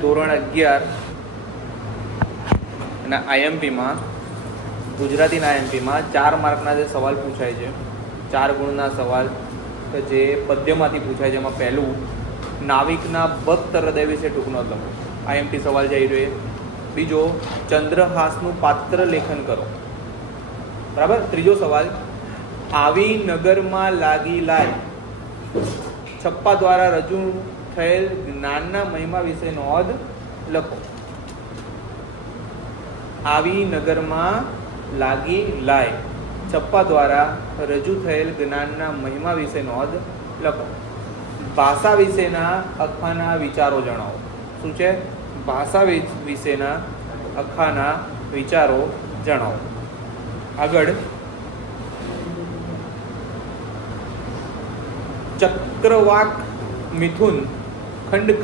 ધોરણ 11 ના આઈએમપીમાં ગુજરાતીના આઈએમપીમાં 4 માર્કના જે સવાલ પૂછાય છે, 4 ગુણના સવાલ કે જે પદ્યમાંથી પૂછાય છે. એમાં પહેલું નાવિકના ભક્ત હૃદય વિશે ટૂંક નોંધ લખો. આઈએમપી સવાલ જઈ રહ્યો. બીજો ચંદ્રહાસનું પાત્ર લેખન કરો. બરાબર. ત્રીજો સવાલ આવી નગરમાં લાગી લાય છપ્પા દ્વારા રજૂ થયેલ જ્ઞાનના મહિમા વિશે નોંધ લખો. આવી નગરમાં લાગી લાય છપ્પા દ્વારા રજૂ થયેલ જ્ઞાનના મહિમા વિશે નોંધ લખો. ભાષા વિશેના અખાના વિચારો જણાવો. શું છે? ભાષા વિશેના અખાના વિચારો જણાવો. આગળ ચક્રવાક મિથુન ખંડ